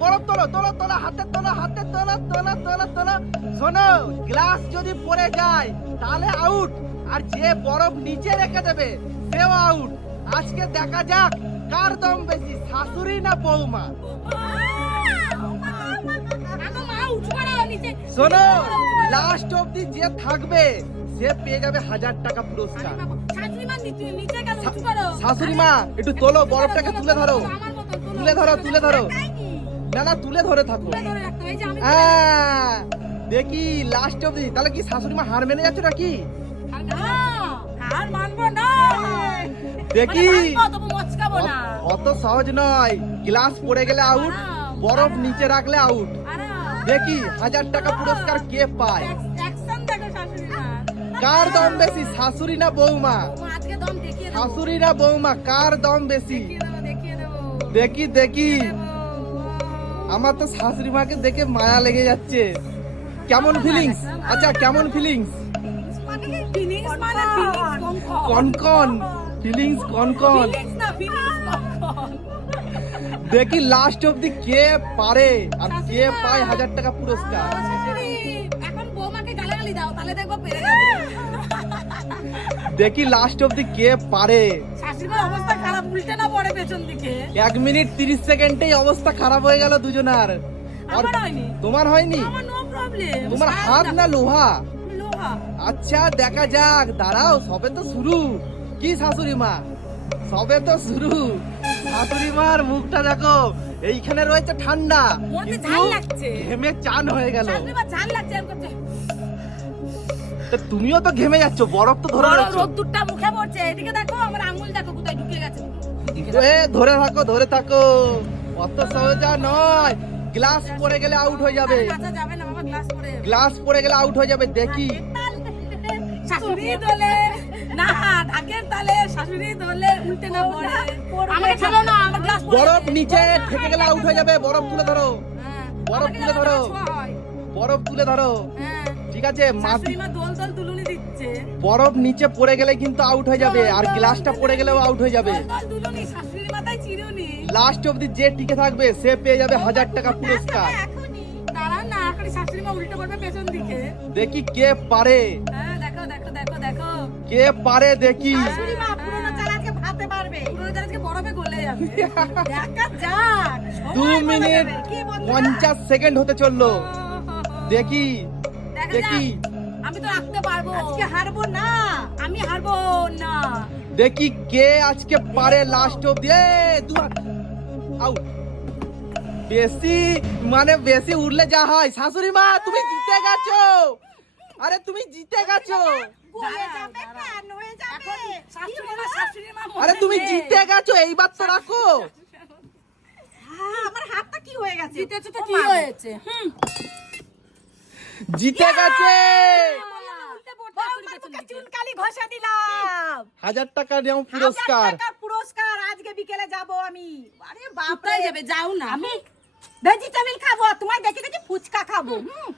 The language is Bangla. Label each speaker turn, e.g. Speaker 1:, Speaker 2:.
Speaker 1: বরফ তোলো তোলো তোলো হাতে তোলো হাতে তোলো তোলো তোলো তোলো। শোনো গ্লাস যদি পড়ে যায় তাহলে আউট আর যে বরফ নিচে রেখে দেবে সেও আউট আজকে দেখা যাক কার দম বেশি শাশুড়ি না বৌমা? শোনো লাস্ট অবধি যে থাকবে সে পেয়ে যাবে হাজার টাকা পুরস্কার।
Speaker 2: শাশুড়ি মা
Speaker 1: একটু তোলো বরফটাকে তুলে ধরো।
Speaker 2: তোলো।
Speaker 1: ধরো তুলে ধরো? না না তুলে ধরে থাকো দেখি লাস্ট অবধি। তাহলে কি শাশুড়ি মা হার মেনে যাচ্ছ নাকি?
Speaker 2: না হার মানবো না।
Speaker 1: দেখি।
Speaker 2: মানে
Speaker 1: অত সহজ নয়। গ্লাস পড়ে গেলে আউট বরফ নিচে রাখলে আউট দেখি হাজার টাকা পুরস্কার কে পায়? কার দম বেশি শাশুড়ি না বৌমা? শাশুড়ি না বৌমা কার দম বেশি? দেখি দেখি। আমার তো শাশুড়ি মাকে দেখে মায়া লেগে যাচ্ছে। কেমন ফিলিংস আচ্ছা কেমন ফিলিংস। কনকন ফিলিংস কনকন। দেখি লাস্ট অবধি কে পারে আর কে পায় হাজার টাকা পুরস্কার। দেখি লাস্ট অবধি কে পারে।
Speaker 2: শাশুড়ির অবস্থা খারাপ উল্টে না পড়ে পেছন দিকে।
Speaker 1: এক মিনিট তিরিশ সেকেন্ডেই অবস্থা খারাপ হয়ে গেল দুজনার।
Speaker 2: আমার হয়নি।
Speaker 1: তোমার হয়নি?
Speaker 2: আমার নো প্রবলেম
Speaker 1: তোমার হাত না লোহা?
Speaker 2: লোহা।
Speaker 1: আচ্ছা দেখা যাক। দাঁড়াও সবে তো শুরু। কি শাশুড়ি মা? সবে তো শুরু। শাশুড়ি মার মুখটা দেখো এইখানে রয়েছে ঠান্ডা। ঘেমে চান হয়ে গেল।
Speaker 2: ঝাল লাগছে
Speaker 1: তুমিও তো ঘেমে যাচ্ছ বরফ তো ধরে যাচ্ছ।
Speaker 2: রোদ্দুরটা মুখে পড়ছে এদিকে দেখো আমার আঙুল দেখো কোথায় ঢুকে গেছে।
Speaker 1: এ ধরে থাকো ধরে থাকো। অত সহজা নয়। গ্লাস পড়ে গেলে আউট হয়ে যাবে।
Speaker 2: কাঁচা যাবে না বাবা গ্লাস
Speaker 1: পড়ে গেলে আউট হয়ে যাবে দেখি।
Speaker 2: শাশুড়ি দোলে না ঢাকের তালে শাশুড়ি দোলে উল্টে না পড়ে আমাকে ছাড়ো না আমার গ্লাস
Speaker 1: বরফ নিচে থেকে গেলে আউট হয়ে যাবে বরফ তুলে ধরো। বরফ তুলে ধরো। বরফ তুলে ধরো।
Speaker 2: হ্যাঁ।
Speaker 1: ঠিক আছে? বরফ নিচে পড়ে গেলে কিন্তু আউট হয়ে যাবে আর গ্লাসটা পড়ে গেলেও আউট হয়ে যাবে। লাস্ট অবধি যে টিকে থাকবে সে পেয়ে যাবে হাজার টাকা পুরস্কার। দেখি কে পারে।
Speaker 2: হ্যাঁ দেখো দেখো দেখো দেখো।
Speaker 1: কে পারে দেখি।
Speaker 2: যাক
Speaker 1: দু মিনিট? পঞ্চাশ সেকেন্ড হতে চলল। দেখি।
Speaker 2: দেখা আমি তো রাখতে পারব। আজকে হারবো না। আমি হারবো না।
Speaker 1: দেখি কে আজকে পারে লাস্ট অবধি। এ দু আউট বেশি মানে বেশি উড়লে যা হয়। শাশুড়ি মা তুমি জিতে গেছো। আরে তুমি জিতে গেছো। আরে তুমি জিতে গেছো। এইবার তো রাখো।
Speaker 2: আমার হাতটা কি হয়ে গেছে? জিতেছে তো কি হয়েছে? হুম।
Speaker 1: জিতে গেছে!
Speaker 2: চুনকালি ঘষা দিলাম।
Speaker 1: হাজার টাকা নেও পুরস্কার।
Speaker 3: পুরস্কার আজকে বিকেলে যাব আমি। আরে বাপরে।
Speaker 2: যাবে যাও না।
Speaker 3: আমি ভেজিটেবিল খাব তোমায় দেখে দেখে ফুচকা খাব। হুম।